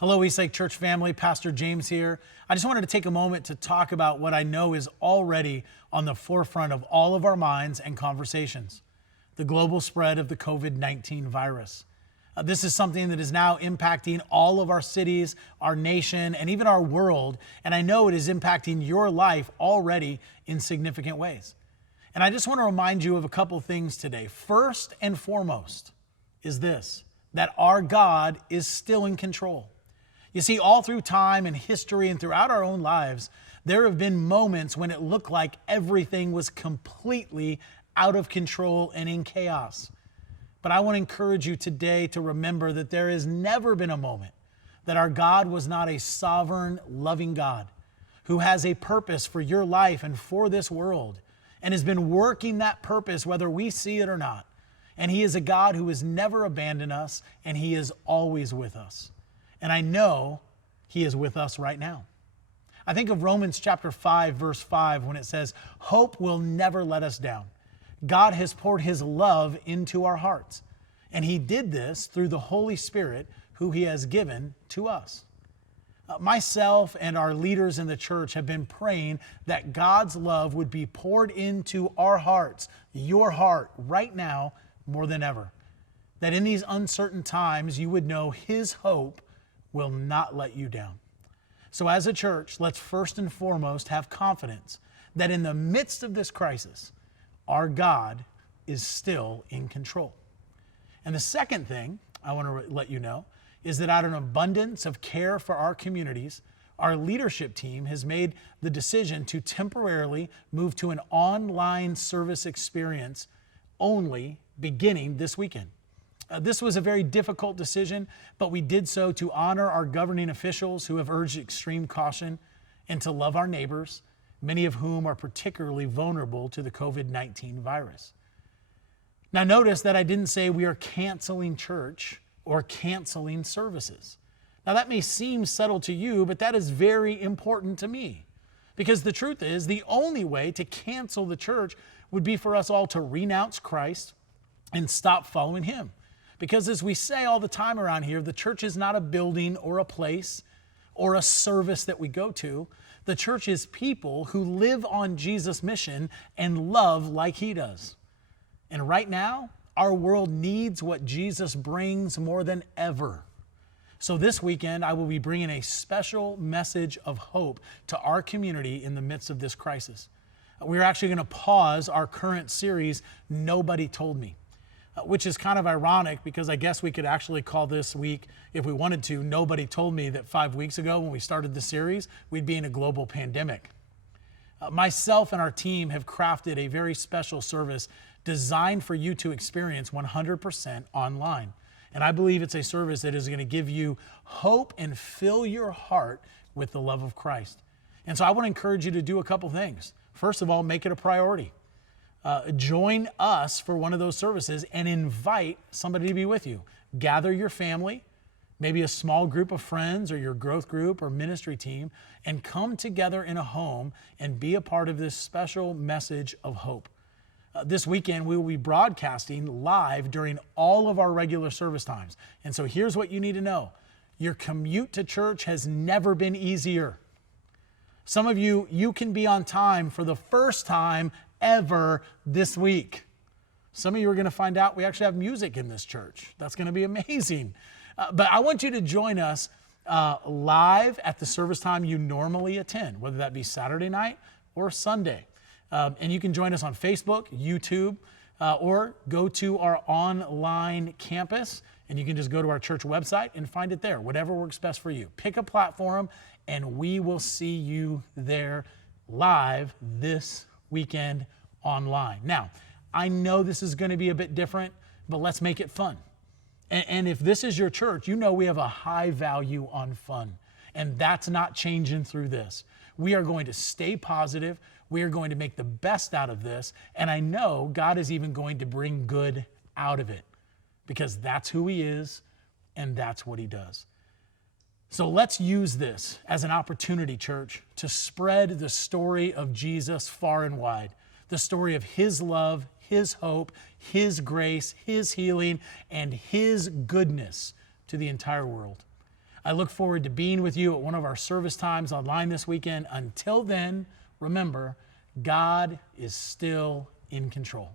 Hello, Eastlake Church family. Pastor James here. I just wanted to take a moment to talk about what I know is already on the forefront of all of our minds and conversations: the global spread of the COVID-19 virus. This is something that is now impacting all of our cities, our nation, and even our world. And I know it is impacting your life already in significant ways. And I just want to remind you of a couple things today. First and foremost is this: that our God is still in control. You see, all through time and history and throughout our own lives, there have been moments when it looked like everything was completely out of control and in chaos. But I want to encourage you today to remember that there has never been a moment that our God was not a sovereign, loving God who has a purpose for your life and for this world, and has been working that purpose whether we see it or not. And He is a God who has never abandoned us, and He is always with us. And I know He is with us right now. I think of Romans chapter 5, verse 5, when it says, "Hope will never let us down. God has poured His love into our hearts, and He did this through the Holy Spirit who He has given to us." Myself and our leaders in the church have been praying that God's love would be poured into our hearts, your heart, right now more than ever. That in these uncertain times, you would know His hope will not let you down. So as a church, let's first and foremost have confidence that in the midst of this crisis, our God is still in control. And the second thing I want to let you know is that out of an abundance of care for our communities, our leadership team has made the decision to temporarily move to an online service experience only beginning this weekend. This was a very difficult decision, but we did so to honor our governing officials who have urged extreme caution and to love our neighbors, many of whom are particularly vulnerable to the COVID-19 virus. Now notice that I didn't say we are canceling church or canceling services. Now that may seem subtle to you, but that is very important to me. Because the truth is, the only way to cancel the church would be for us all to renounce Christ and stop following Him. Because as we say all the time around here, the church is not a building or a place or a service that we go to. The church is people who live on Jesus' mission and love like He does. And right now, our world needs what Jesus brings more than ever. So this weekend, I will be bringing a special message of hope to our community in the midst of this crisis. We're actually going to pause our current series, Nobody Told Me, which is kind of ironic because I guess we could actually call this week, if we wanted to, Nobody Told Me that 5 weeks ago when we started the series, we'd be in a global pandemic. Myself and our team have crafted a very special service designed for you to experience 100% online. And I believe it's a service that is going to give you hope and fill your heart with the love of Christ. And so I want to encourage you to do a couple things. First of all, make it a priority. Join us for one of those services and invite somebody to be with you. Gather your family, maybe a small group of friends or your growth group or ministry team, and come together in a home and be a part of this special message of hope. This weekend, we will be broadcasting live during all of our regular service times. And so here's what you need to know. Your commute to church has never been easier. Some of you can be on time for the first time ever this week. Some of you are going to find out we actually have music in this church. That's going to be amazing. But I want you to join us live at the service time you normally attend, whether that be Saturday night or Sunday. And you can join us on Facebook, YouTube, or go to our online campus, and you can just go to our church website and find it there, whatever works best for you. Pick a platform, and we will see you there live this weekend online. Now, I know this is going to be a bit different, but let's make it fun. And if this is your church, you know we have a high value on fun, and that's not changing through this. We are going to stay positive. We are going to make the best out of this, and I know God is even going to bring good out of it because that's who He is and that's what He does. So let's use this as an opportunity, church, to spread the story of Jesus far and wide, the story of His love, His hope, His grace, His healing, and His goodness to the entire world. I look forward to being with you at one of our service times online this weekend. Until then, remember, God is still in control.